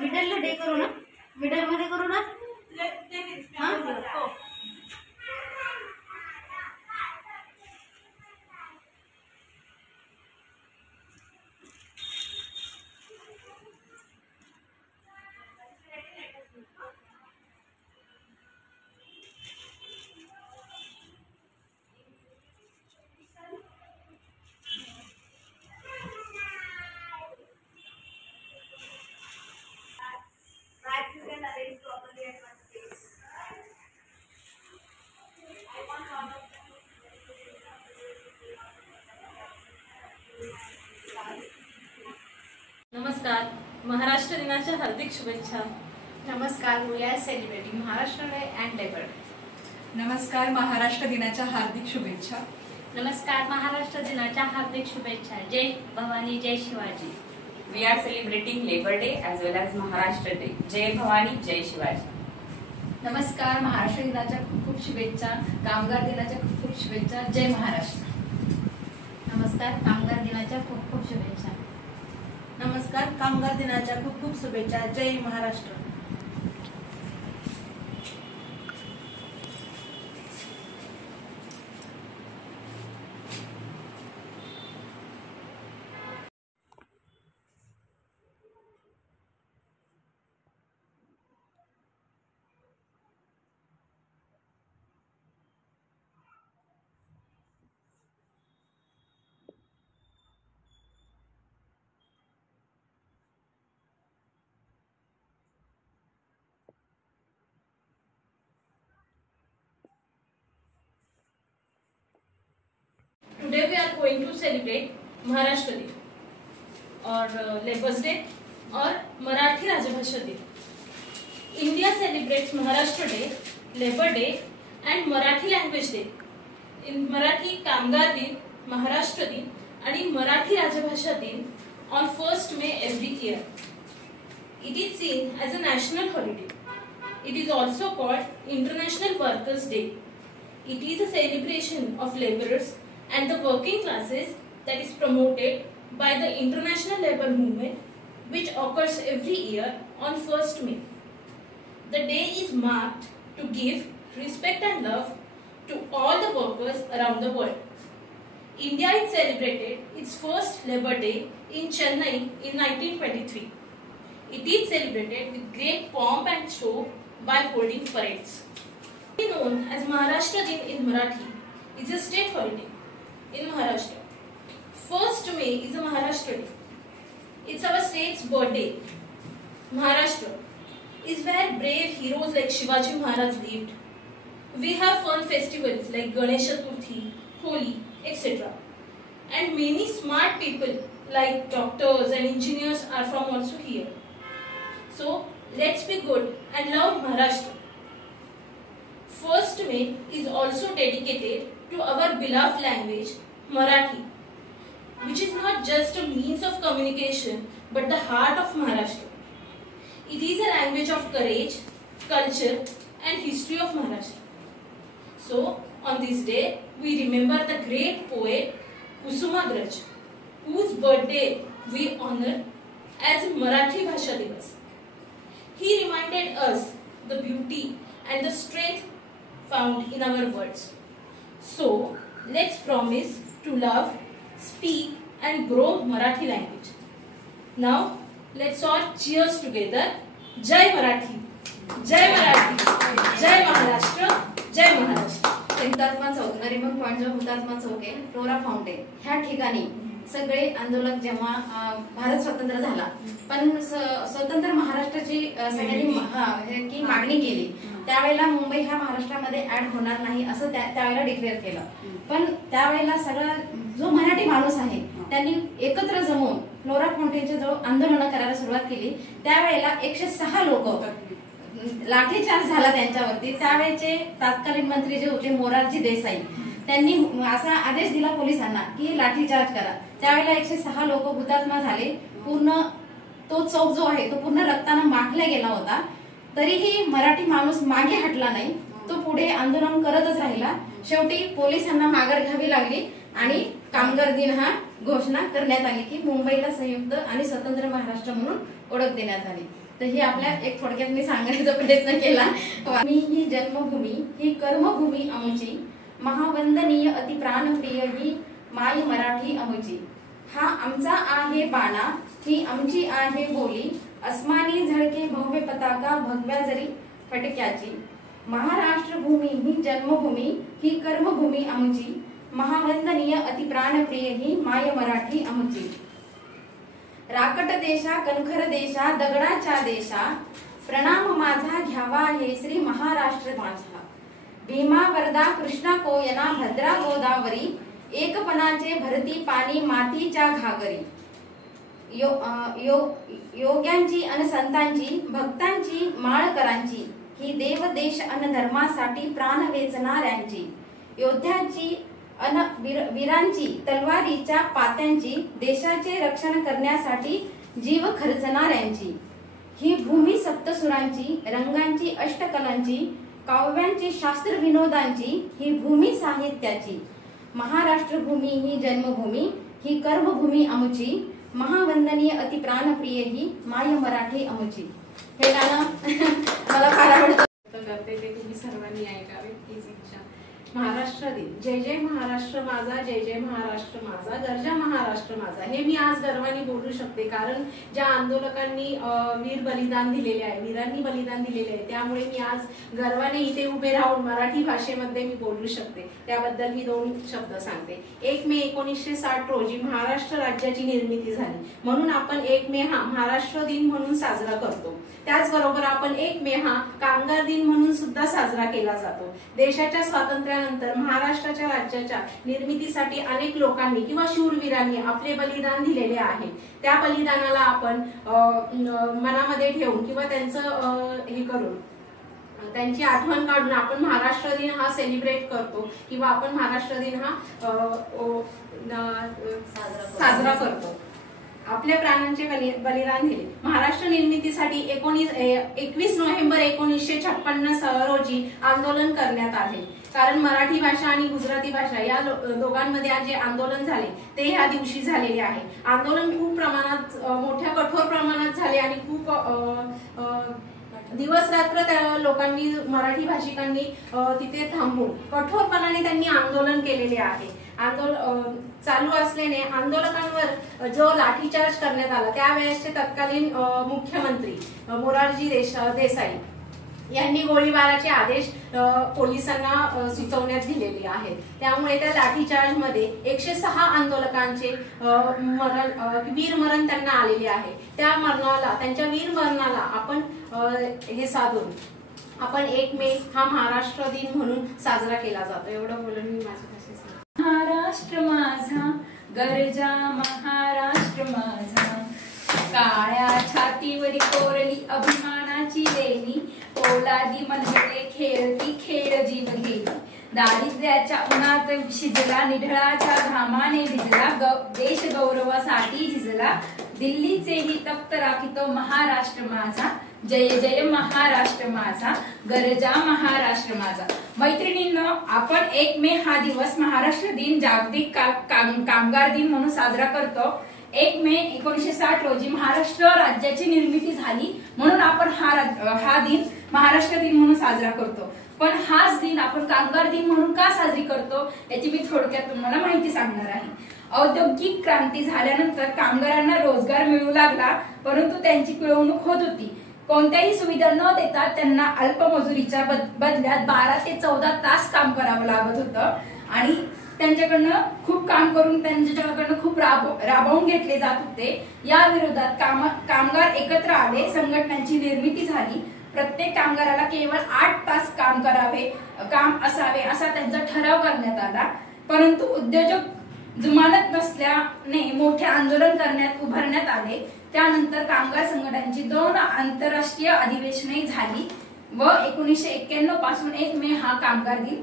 Middle day करू ना, middle मध्ये करू ना. नमस्कार, महाराष्ट्र दिनाच्या हार्दिक शुभेच्छा. नमस्कार, we are celebrating Maharashtra day and labour day. नमस्कार, महाराष्ट्र दिनाच्या हार्दिक शुभेच्छा. नमस्कार, महाराष्ट्र दिनाच्या हार्दिक शुभेच्छा. जय भवानी, जय Shivaji. We are celebrating Labor Day as well as Maharashtra Day. जय भवानी, जय शिवाजी. नमस्कार, महाराष्ट्र दिनाच्या खूप खूप शुभेच्छा. कामगार दिनाच्या खूप खूप शुभेच्छा. जय महाराष्ट्र. नमस्कार, कामगार दिनाच्या खूप खूप शुभेच्छा. नमस्कार, कामगार दिनाच्या खूप खूप शुभेच्छा. जय Maharashtra. Today we are going to celebrate Maharashtra Day और Labour Day और मराठी राजभाषा दिन. India celebrates Maharashtra Day, Labor Day and Marathi Language Day. In Marathi कामगार दिन, महाराष्ट्र दिन आणि मराठी राजभाषा दिन on 1st May every year. It is seen as a national holiday. It is also called International Workers' Day. It is a celebration of laborers and the working classes that is promoted by the International Labour Movement, which occurs every year on 1st May. The day is marked to give respect and love to all the workers around the world. India had celebrated its first Labour Day in Chennai in 1923. It is celebrated with great pomp and show by holding parades. Known as Maharashtra Din in Marathi, is a state holiday in Maharashtra. 1st May is a Maharashtra Day. It's our state's birthday. Maharashtra is where brave heroes like Shivaji Maharaj lived. We have fun festivals like Ganesh Chaturthi, Holi, etc. And many smart people like doctors and engineers are from also here. So let's be good and love Maharashtra. 1st May is also dedicated to our beloved language, Marathi, which is not just a means of communication but the heart of Maharashtra. It is a language of courage, culture and history of Maharashtra. So, on this day, we remember the great poet Kusumagraj, whose birthday we honor as Marathi Bhasha Divas. He reminded us the beauty and the strength found in our words. So, let's promise to love, speak and grow Marathi language. Now, let's all cheers together. Jai Marathi, Jai Marathi, Jai Maharashtra, Jai Maharashtra. Hutatma Chowk, Nariman point जो हुतात्मा चौक आहे, flora fountain ह्या ठिकाणी सगळे आंदोलक जेव्हा भारत स्वतंत्र झाला पण स्वतंत्र महाराष्ट्राची सगळ्यांनी की मागणी केली त्यावेळेला मुंबई हा महाराष्ट्रामध्ये ऍड होणार नाही असं त्यावेळेला डिक्लेअर केलं. पण त्यावेळेला सगळा जो मराठी माणूस आहे त्यांनी एकत्र जमून फ्लोरा फाउंटेनच्या जवळ आंदोलन करायला सुरुवात केली. त्यावेळेला 106 लोक लाठीचार्ज झाला त्यांच्यावरती. त्यावेळेचे तत्कालीन मंत्री जे होते मोरारजी देसाई त्यांनी असा आदेश दिला पोलिसांना की लाठीचार्ज करा. त्यावेळेला 106 लोक हुतात्मा झाले. पूर्ण तो चौक जो आहे तो पूर्ण रक्ताने माखला गेला होता. तरीही मराठी माणूस मागे हटला नाही. तो पुढे आंदोलन करतच राहिला. शेवटी पोलिसांना माघार घ्यावी लागली आणि कामगार दिन हा घोषणा करण्यात आली की मुंबईला संयुक्त आणि स्वतंत्र महाराष्ट्र म्हणून ओळख देण्यात आली. तर ही आपल्या एक थोडक्यात मी सांगण्याचा प्रयत्न केला. मी ही जन्मभूमी ही कर्मभूमी आमची, महावंदनीय अति प्राणप्रिय ही माई मराठी आमची. हा आमचा आहे बाणा, ही आमची आहे बोली, अस्मानी झळके भव्य पताका भगव्या जरी फटक्याची. महाराष्ट्र भूमी ही जन्मभूमी ही कर्मभूमी आमची, महावंदनीय अति प्राणप्रिय ही माय मराठी आमची. राकट देशा कणखर देशा दगडाच्या देशा, प्रणाम माझा घ्यावा हे श्री महाराष्ट्र माझा. भीमा वरदा कृष्णा कोयना भद्रा गोदावरी, एकपणाचे भरती पाणी मातीच्या घागरी. योग्यांची अन संतांची भक्तांची माळकरांची, ही देव देश अन धर्मासाठी प्राण वेचणाऱ्यांची. योद्ध्यांची अन वीरांची तलवारीच्या पात्यांची, देशाचे रक्षण करण्यासाठी जीव खर्चणाऱ्यांची. ही भूमी सप्तसुरांची रंगांची अष्टकलांची, काव्यांची शास्त्र विनोदांची, ही भूमी साहित्याची. महाराष्ट्र भूमी ही जन्मभूमी ही कर्मभूमी आमची, महावंदनीय अति प्राणप्रिय ही माय मराठी आमची. हे गाणं मला फार आवडतं. करते ते तुम्ही सर्वांनी ऐकावे हीच इच्छा. महाराष्ट्र दिन. जय जय महाराष्ट्र माझा, जय जय महाराष्ट्र माझा, गर्जा महाराष्ट्र माझा. हे मी आज गर्वाने बोलू शकते कारण ज्या आंदोलकांनी वीर बलिदान दिलेले आहे, वीरांनी बलिदान दिलेले आहे, त्यामुळे मी आज गर्वाने इथे उभे राहून मराठी भाषेमध्ये मी बोलू शकते. त्याबद्दल मी 2 शब्द सांगते. 1 मे 1960 रोजी महाराष्ट्र राज्याची निर्मिती झाली, म्हणून आपण 1 मे हा महाराष्ट्र दिन म्हणून साजरा करतो. त्याचबरोबर आपण 1 मे हा कामगार दिन म्हणून सुद्धा साजरा केला जातो. देशाच्या स्वातंत्र्यानंतर महाराष्ट्राच्या राज्याच्या निर्मितीसाठी अनेक लोकांनी किंवा शूरवीरांनी आपले बलिदान दिलेले आहे. त्या बलिदानाला आपण मनामध्ये ठेवून किंवा त्यांचं हे करून त्यांची आठवण काढून आपण महाराष्ट्र दिन हा सेलिब्रेट करतो किंवा आपण महाराष्ट्र दिन हा साजरा करतो. आपल्या प्राणांचे बलिदान दिले. महाराष्ट्र निर्मितीसाठी 21 नोव्हेंबर 1956 रोजी आंदोलन करण्यात आले. कारण मराठी भाषा आणि गुजराती भाषा या दोघांमध्ये जे आंदोलन झाले ते ह्या दिवशी झालेले आहे. आंदोलन खूप प्रमाणात मोठ्या कठोर प्रमाणात झाले आणि खूप दिवस रात्र त्या लोकांनी मराठी भाषिकांनी तिथे थांबून कठोरपणाने त्यांनी आंदोलन केलेले आहे. आंदोलन चालू असल्याने आंदोलकांवर जो लाठीचार्ज करण्यात आला त्यावेळेसचे तत्कालीन मुख्यमंत्री मोरारजी देसाई यांनी गोळीबाराचे आदेश पोलिसांना सुचवण्यात दिलेले आहेत. त्यामुळे त्या लाठीचार्ज मध्ये 106 आंदोलकांचे वीरमरण त्यांना आलेले आहे. त्या मरणाला त्यांच्या वीरमरणाला आपण हे साधून आपण 1 मे हा महाराष्ट्र दिन म्हणून साजरा केला जातो. एवढं बोलून मी माझ्या भाषेत महाराष्ट्र माझा गर्जा महाराष्ट्र माझा, काळ्या छातीवरी कोरली अभिमानाची लेणी, पोलादी मनगटे खेळती खेळ जीव गेली. दारिद्र्याच्या उन्हात शिजला निढळाच्या घामाने भिजला, देश गौरवासाठी झिजला. दिल्लीचेही तप्त राखितो महाराष्ट्र माझा, जय जय महाराष्ट्र माझा, गरजा महाराष्ट्र माझा. मैत्रिणींनो, आपण 1 मे हा दिवस महाराष्ट्र दिन जागतिक कामगार दिन म्हणून साजरा करतो. 1 मे 1960 रोजी महाराष्ट्र राज्याची निर्मिती झाली म्हणून आपण हा दिन महाराष्ट्र दिन म्हणून साजरा करतो. पण हाच दिन आपण कामगार दिन म्हणून का साजरी करतो याची मी थोडक्यात तुम्हाला माहिती सांगणार आहे. औद्योगिक क्रांती झाल्यानंतर कामगारांना रोजगार मिळू लागला, परंतु त्यांची पिळवणूक होत होती. कोणत्याही सुविधा न देता त्यांना अल्पमजुरीच्या बदल्यात 12 ते 14 तास काम करावं लागत होतं आणि त्यांच्याकडनं खूप काम करून त्यांच्याकडनं खूप राबवून घेतले जात होते. या विरोधात कामगार एकत्र आले, संघटनांची निर्मिती झाली. प्रत्येक कामगाराला केवळ 8 तास काम असावे असा त्यांचा ठराव करण्यात आला. परंतु उद्योजक जुमानत नसल्याने मोठे आंदोलन उभारण्यात आले. त्यानंतर कामगार संघटनांची 2 आंतरराष्ट्रीय अधिवेशने झाली व 1991 पासून 1 मे हा कामगार दिन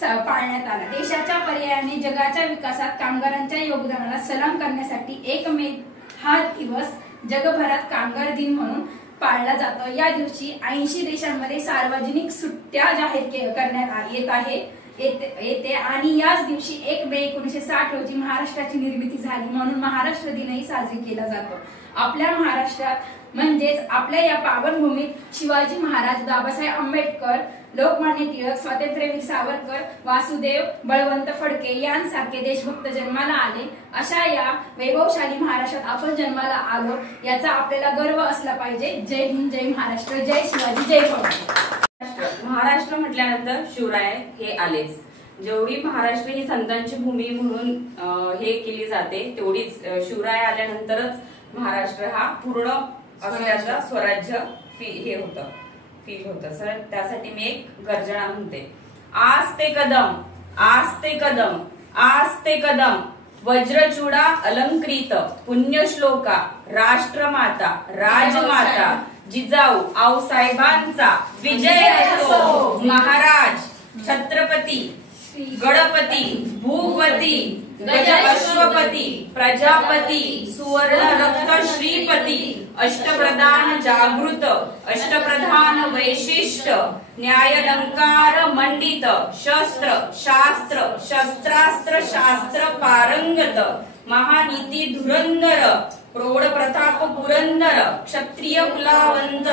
पाळण्यात आला. देशाच्या पर्यायाने जगाच्या विकासात कामगारांच्या योगदानाला सलाम करण्यासाठी 1 मे हा दिवस जगभरात कामगार दिन म्हणून पाळला जातो। या दिवशी 80 देशांमध्ये सार्वजनिक सुट्ट्या जाहीर करण्यात येते आणि याच दिवशी 1 मे 1960 रोजी महाराष्ट्राची निर्मिती झाली, म्हणून महाराष्ट्र दिनही साजरी केला जातो। आपल्या महाराष्ट्रात म्हणजेच आपल्या या पावनभूमीत शिवाजी महाराज, बाबासाहेब आंबेडकर, लोकमान्य टिळक, स्वातंत्र्यवीर सावरकर, वासुदेव बळवंत फडके यांसारखे देशभक्त जन्माला आले। अशा या वैभवशाली महाराष्ट्रात आपण जन्माला आलो याचा आपल्याला गर्व असला पाहिजे। जय हिंद, जय महाराष्ट्र, जय शिवाजी, जय भवानी। महाराष्ट्र म्हटल्यानंतर शिवराय हे आलेच। जेवढी महाराष्ट्र ही संतांची भूमी म्हणून हे केली जाते, तेवढीच शिवराय आल्यानंतरच महाराष्ट्र हा पूर्ण असल्याचं स्वराज्य हे होतं, फील होतं। सर त्यासाठी मी एक गर्जना म्हणते। आज ते कदम, आज ते कदम, आज ते कदम, वज्रचूडा अलंकृत पुण्यश्लोका, राष्ट्रमाता राजमाता जिजाऊ आऊसाहेबांचा विजय असो। महाराज छत्रपती गणपती भूपती गज अश्वपती प्रजापती सुवर्ण रक्त श्रीपती अष्टप्रधान जागृत अष्टप्रधान वैशिष्ट न्यायलंकार मंडित शस्त्र शास्त्र शस्त्रास्त्र शास्त्र पारंगत महानीती धुरंधर प्रौढ प्रताप पुरंदर क्षत्रिय कुलावंत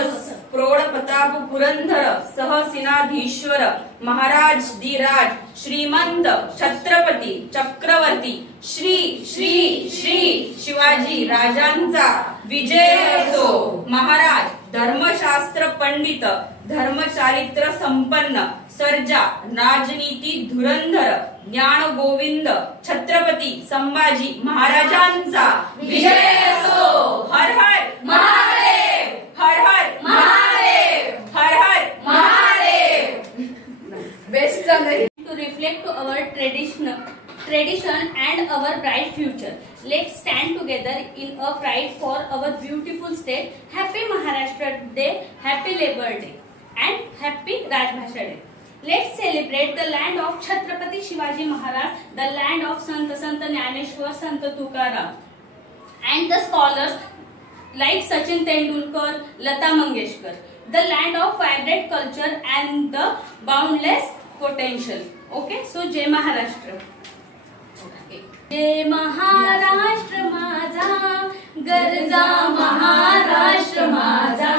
प्रौढ प्रताप पुरंदर सहसिनाधीश्वर महाराज धीराज श्रीमंत छत्रपती चक्रवर्ती श्री श्री श्री शिवाजी राजांचा विजय असो। महाराज धर्मशास्त्र पंडित धर्मचारित्र संपन्न सर्जा राजनीती धुरंधर ज्ञान गोविंद छत्रपती संभाजी महाराजांचा विजय असो। हर हर महादेव, हर हर महादेव, हर हर Mahadev. Best To reflect to our tradition and our bright future, let's stand together in a fight for our beautiful state. Happy Maharashtra Day, Happy Labor Day, and Happy Rajbhasha Day. Let's celebrate the land of Chhatrapati Shivaji Maharaj, the land of Sant Jnaneshwar, Sant Tukaram, and the scholars like Sachin Tendulkar, Lata Mangeshkar, the land of vibrant culture and the boundless potential. Okay, so Jai Maharashtra. जय महाराष्ट्र माझा, गरजा महाराष्ट्र माझा।